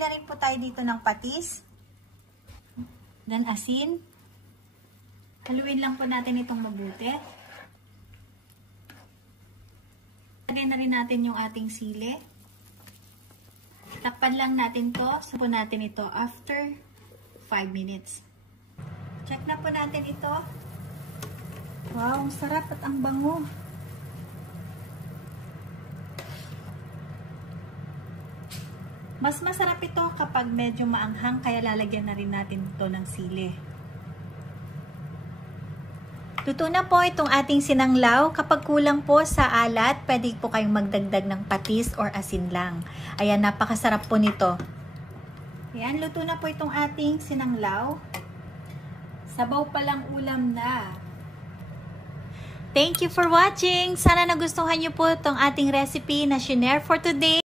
Maglagay na rin po tayo dito ng patis. Then asin. Haluin lang po natin itong mabuti. Lagay na rin natin yung ating sili. Takpan lang natin to. So po natin ito after 5 minutes. Check na po natin ito. Wow, ang sarap at ang bango. Mas masarap ito kapag medyo maanghang, kaya lalagyan na rin natin ito ng sili. Luto na po itong ating sinanglaw. Kapag kulang po sa alat, pwede po kayong magdagdag ng patis or asin lang. Ayan, napakasarap po nito. Ayan, luto na po itong ating sinanglaw. Sabaw palang ulam na. Thank you for watching! Sana nagustuhan niyo po itong ating recipe na shinare for today.